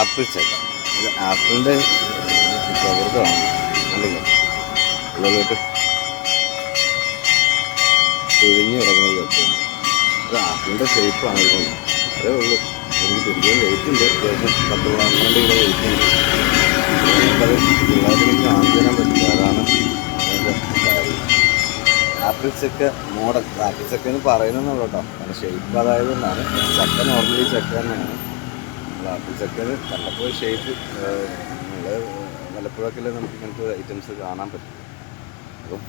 Apple ചക്ക. ഇത് ആപ്പിളിൻ്റെ പ്രകൃതമാണ്. കണ്ടില്ലേ, ഉള്ളിലോട്ട് ചുഴിഞ്ഞ് കിടക്കുന്നത് ചക്കയാണ്. ഇത് ആപ്പിളിൻ്റെ ഷേപ്പാണ് ഇരുന്നത്. അതേ ഉള്ളൂ. എനിക്ക് പിടിക്കാൻ വെയിറ്റുണ്ട്. അത്യാവശ്യം 10-12 കിലോ വെയിറ്റുണ്ട്. നമുക്കത് പിള്ളേർക്ക് കാണിച്ചു തരാൻ പറ്റില്ല. അതാണ് അതിൻ്റെ കാര്യം. ആപ്പിൾ ചക്ക മോഡൽ. ആപ്പിൾ ചക്ക എന്ന് പറയുന്നതെന്നുള്ളൂ കേട്ടോ. കാരണം ഷേപ്പ് അതായതുകൊണ്ടാണ്. ചക്ക നോർമലി ചക്ക തന്നെയാണ്. നമ്മൾ ആപ്പിൾ ചക്കന് കണ്ടപ്പോൾ ഷേപ്പ് നമ്മൾ വല്ലപ്പോഴൊക്കെ നമുക്ക് ഇങ്ങനത്തെ ഐറ്റംസ് കാണാൻ പറ്റും. അപ്പം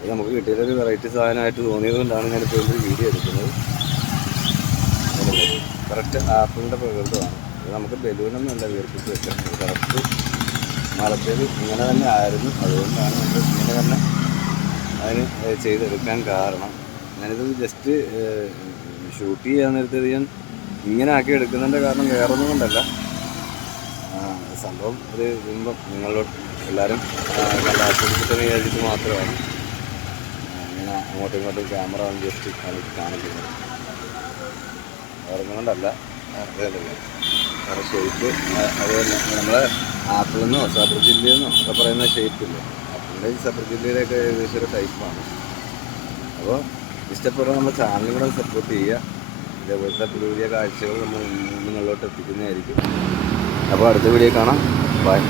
ഇത് നമുക്ക് കിട്ടിയൊരു വെറൈറ്റി സാധനമായിട്ട് തോന്നിയത് കൊണ്ടാണ് ഞാനിപ്പോൾ ഒരു വീഡിയോ എടുക്കുന്നത്. കറക്റ്റ് ആപ്പിളിൻ്റെ പ്രകൃതമാണ്. ഇത് നമുക്ക് ബലൂണൊന്നുമല്ല വീർപ്പിച്ച് വെക്കാം. കറക്റ്റ് മരത്തിൽ ഇങ്ങനെ തന്നെ ആയിരുന്നു. അതുകൊണ്ടാണ് നമ്മൾ ഇങ്ങനെ തന്നെ അതിന് ചെയ്തെടുക്കാൻ കാരണം. ഞാനിത് ജസ്റ്റ് ഷൂട്ട് ചെയ്യാൻ നേരത്തെ ഞാൻ ഇങ്ങനെ ആക്കി എടുക്കുന്നതിൻ്റെ കാരണം വേറൊന്നും കൊണ്ടല്ല. സംഭവം ഒരു ബിംബം നിങ്ങളോട് എല്ലാവരും കണ്ട് ആസ്വദിച്ചിട്ടെന്ന് വിചാരിച്ചിട്ട് മാത്രമാണ് ഇങ്ങനെ അങ്ങോട്ടും ഇങ്ങോട്ടും ക്യാമറ ജസ്റ്റ് കാണിക്കുന്നത്. വേറൊന്നും കൊണ്ടല്ല. വേറെ ഷേപ്പ് അത് തന്നെ നമ്മളെ ആപ്പിളെന്നോ സബർ ജില്ലയെന്നോ ഒക്കെ പറയുന്ന ഷേപ്പില്ലേ, ആപ്പിളിൻ്റെ സബർ ജില്ലയിലൊക്കെ ഏകദേശം ഒരു ടൈപ്പാണ്. അപ്പോൾ ഇഷ്ടപ്പെടുന്ന നമ്മുടെ ചാനലും കൂടെ സപ്പോർട്ട് ചെയ്യുക. ഇതേപോലത്തെ പുതിയ പുതിയ കാഴ്ചകൾ നമ്മൾ നിങ്ങളിലോട്ട് എത്തിക്കുന്നതായിരിക്കും. അപ്പോൾ അടുത്ത വീഡിയോ കാണാം. ബൈ.